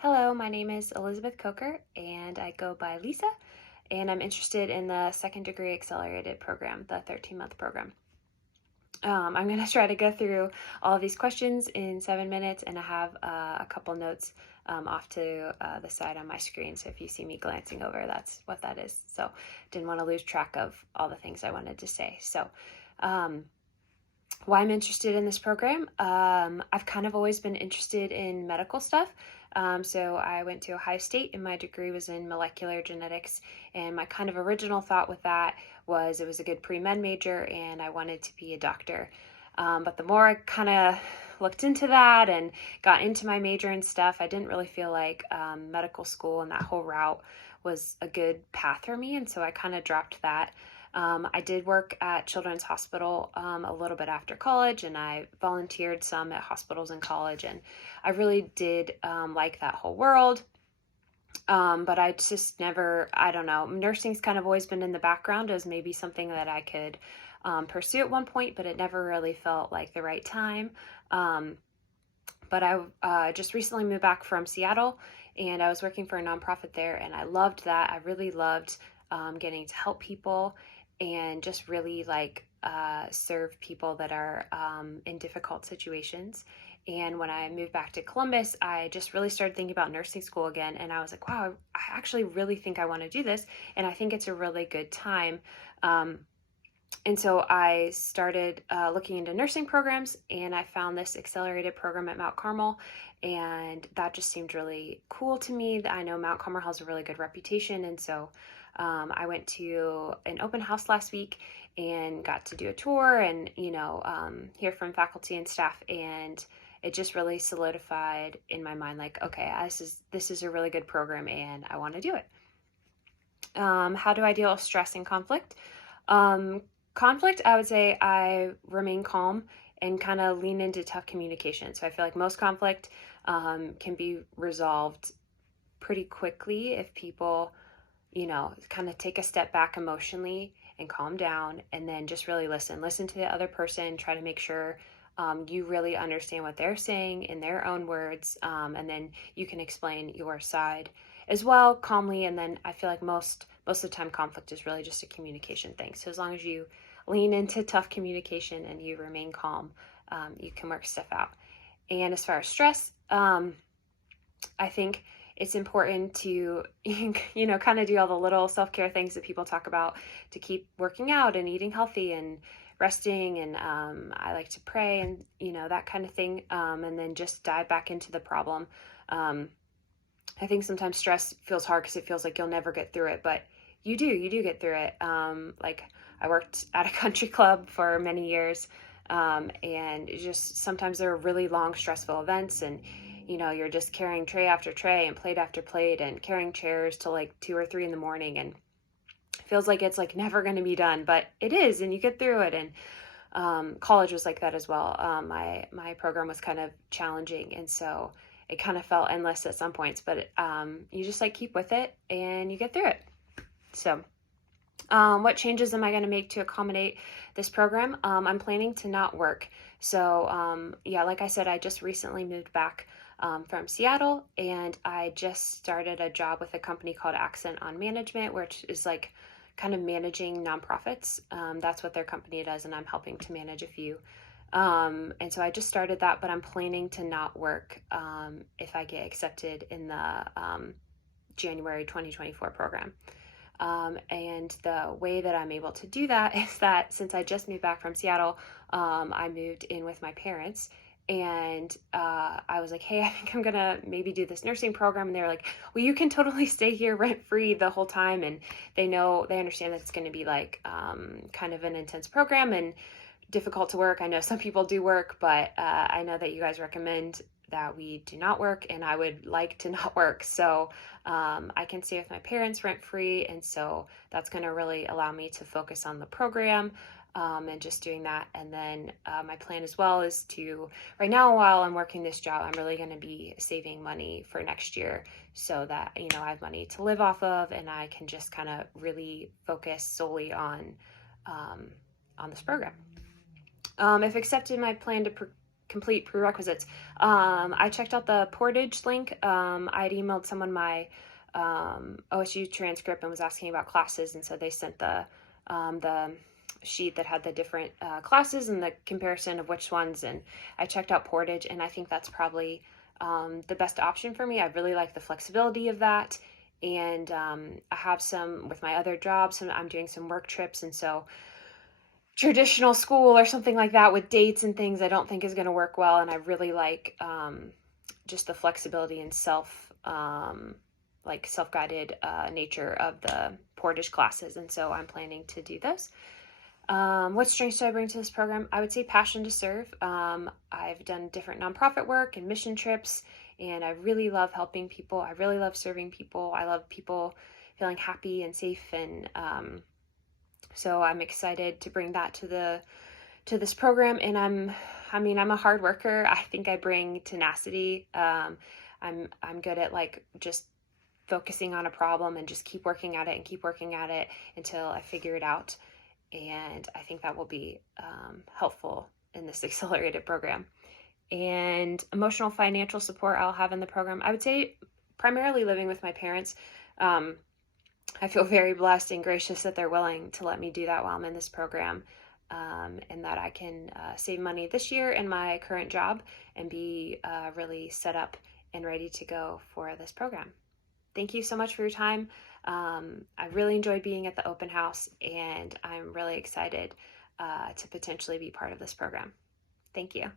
Hello, my name is Elisabeth Kocher, and I go by Lisa, and I'm interested in the second degree accelerated program, the 13-month program. I'm going to try to go through all of these questions in 7 minutes, and I have a couple notes off to the side on my screen, so if you see me glancing over, that's what that is. So didn't want to lose track of all the things I wanted to say. So why I'm interested in this program. I've kind of always been interested in medical stuff. So I went to Ohio State and my degree was in molecular genetics. And my kind of original thought with that was it was a good pre-med major and I wanted to be a doctor. But the more I kind of looked into that and got into my major and stuff, I didn't really feel like medical school and that whole route was a good path for me. And so I kind of dropped that. I did work at Children's Hospital a little bit after college, and I volunteered some at hospitals in college, and I really did like that whole world. But I just never, I don't know, nursing's kind of always been in the background as maybe something that I could pursue at one point, but it never really felt like the right time. But I just recently moved back from Seattle, and I was working for a nonprofit there, and I loved that. I really loved getting to help people and just really serve people that are in difficult situations. And when I moved back to Columbus, I just really started thinking about nursing school again. And I was like, wow, I actually really think I want to do this. And I think it's a really good time. And so I started looking into nursing programs, and I found this accelerated program at Mount Carmel, and that just seemed really cool to me. I know Mount Carmel has a really good reputation, and so I went to an open house last week and got to do a tour and hear from faculty and staff, and it just really solidified in my mind, like, okay, this is a really good program, and I want to do it. How do I deal with stress and conflict? Conflict, I would say I remain calm and kind of lean into tough communication. So I feel like most conflict can be resolved pretty quickly if people, kind of take a step back emotionally and calm down and then just really listen to the other person, try to make sure you really understand what they're saying in their own words, and then you can explain your side as well calmly. And then I feel like most of the time conflict is really just a communication thing. So as long as you lean into tough communication and you remain calm, you can work stuff out. And as far as stress, I think it's important to, kind of do all the little self-care things that people talk about to keep working out and eating healthy and resting. And I like to pray and, that kind of thing. And then just dive back into the problem. I think sometimes stress feels hard because it feels like you'll never get through it, but you do get through it. Like I worked at a country club for many years, and it just sometimes there are really long, stressful events, and you're just carrying tray after tray and plate after plate and carrying chairs till like 2 or 3 in the morning, and it feels like it's like never going to be done, but it is, and you get through it. And college was like that as well. My program was kind of challenging, and so it kind of felt endless at some points, but you just keep with it and you get through it. So what changes am I going to make to accommodate this program? I'm planning to not work. So like I said, I just recently moved back from Seattle, and I just started a job with a company called Accent on Management, which is kind of managing nonprofits. That's what their company does, and I'm helping to manage a few. And so I just started that, but I'm planning to not work if I get accepted in the January 2024 program. And the way that I'm able to do that is that since I just moved back from Seattle, I moved in with my parents, and I was like, hey, I think I'm gonna maybe do this nursing program. And they're like, well, you can totally stay here rent free the whole time. And they understand that it's going to be kind of an intense program and difficult to work. I know some people do work, but I know that you guys recommend that we do not work, and I would like to not work. So I can stay with my parents rent free. And so that's going to really allow me to focus on the program and just doing that. And then my plan as well is to, right now, while I'm working this job, I'm really going to be saving money for next year so that, I have money to live off of, and I can just kind of really focus solely on this program. If accepted, my plan to complete prerequisites. I checked out the Portage link. I had emailed someone my OSU transcript and was asking about classes, and so they sent the sheet that had the different classes and the comparison of which ones, and I checked out Portage, and I think that's probably the best option for me. I really like the flexibility of that, and I have some with my other jobs, and I'm doing some work trips, and so traditional school or something like that with dates and things I don't think is going to work well, and I really like just the flexibility and self-guided nature of the Portage classes, and so I'm planning to do those. What strengths do I bring to this program? I would say passion to serve. I've done different nonprofit work and mission trips, and I really love helping people. I really love serving people. I love people feeling happy and safe, and so I'm excited to bring that to this program. And I'm a hard worker. I think I bring tenacity. I'm good at like just focusing on a problem and just keep working at it until I figure it out. And I think that will be helpful in this accelerated program. And emotional financial support I'll have in the program, I would say primarily living with my parents. I feel very blessed and gracious that they're willing to let me do that while I'm in this program, and that I can save money this year in my current job and be really set up and ready to go for this program. Thank you so much for your time. I really enjoyed being at the open house, and I'm really excited to potentially be part of this program. Thank you.